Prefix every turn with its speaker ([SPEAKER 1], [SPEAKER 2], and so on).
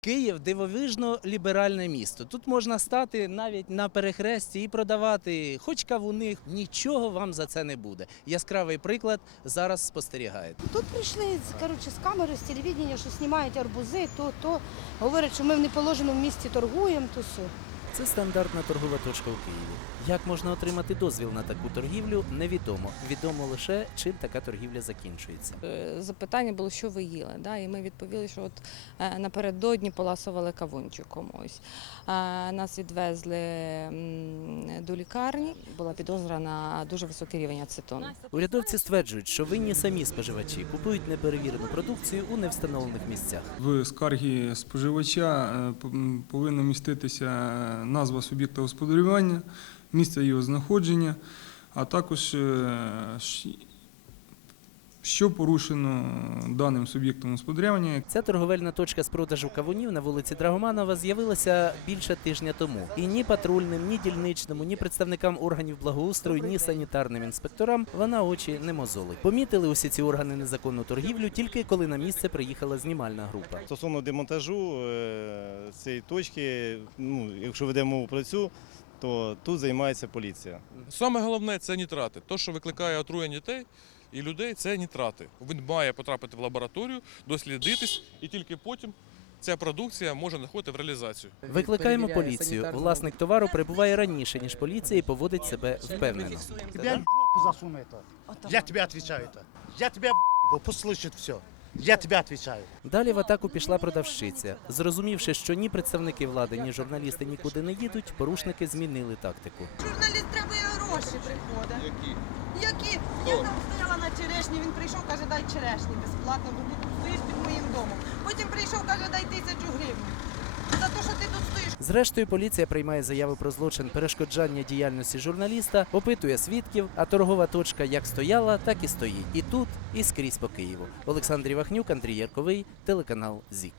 [SPEAKER 1] Київ дивовижно ліберальне місто. Тут можна стати навіть на перехресті і продавати хоч кавуни, нічого вам за це не буде. Яскравий приклад зараз спостерігаєте.
[SPEAKER 2] Тут прийшли коротше, з камери, з телевідення, що знімають арбузи, то, то говорять, що ми в неположеному місці торгуємо, то все.
[SPEAKER 1] Це стандартна торгова точка у Києві. Як можна отримати дозвіл на таку торгівлю, невідомо. Відомо лише чим така торгівля закінчується.
[SPEAKER 3] Е, Запитання було, що ви їли. Да? І ми відповіли, що от е, напередодні поласували кавунчиком. Ось. Е, Нас відвезли до лікарні. Була підозра на дуже високий рівень ацетону.
[SPEAKER 1] Урядовці стверджують, що винні самі споживачі купують неперевірену продукцію у невстановлених місцях.
[SPEAKER 4] В скаргі споживача е, п- міститися назва суб'єкта господарювання, місце його знаходження, а також е, що порушено даним суб'єктом господарювання,
[SPEAKER 1] Ця торговельна точка з продажу кавунів на вулиці Драгоманова з'явилася більше тижня тому. І ні патрульним, ні дільничному, ні представникам органів благоустрою, ні санітарним інспекторам вона очі не мозолить. Помітили усі ці органи незаконну торгівлю тільки коли на місце приїхала знімальна група.
[SPEAKER 5] Стосовно демонтажу е, цієї точки, ну, якщо ведемо мову про цю, то тут займається поліція.
[SPEAKER 6] Саме головне це нітрати. То, що викликає отруєння дітей і людей, це нітрати. Він має потрапити в лабораторію, дослідитись, і тільки потім ця продукція може надходити в реалізацію.
[SPEAKER 1] Викликаємо поліцію. Власник товару прибуває раніше ніж поліція і поводить себе впевнено.
[SPEAKER 7] Тебя в жопу засуну это. Я тебе отвечаю это. Я тебя в послышит все. Я тебе отвечаю.
[SPEAKER 1] Далі в атаку пішла продавщиця. Зрозумівши, що ні представники влади, ні журналісти нікуди не їдуть, порушники змінили тактику.
[SPEAKER 8] Журналіст требує гроші приходить. Які? Які? Я там стояла на черешні, він прийшов, каже, дай черешні безплатно, бо ти тут стоїш під моїм домом. Потім прийшов, каже, дай тисячу гривень. За те, що ти тут стоїш.
[SPEAKER 1] Зрештою, поліція приймає заяву про злочин перешкоджання діяльності журналіста, опитує свідків, а торгова точка як стояла, так і стоїть. І тут, і скрізь по Києву. Олександр Івахнюк, Андрій Ярковий, телеканал ЗІК.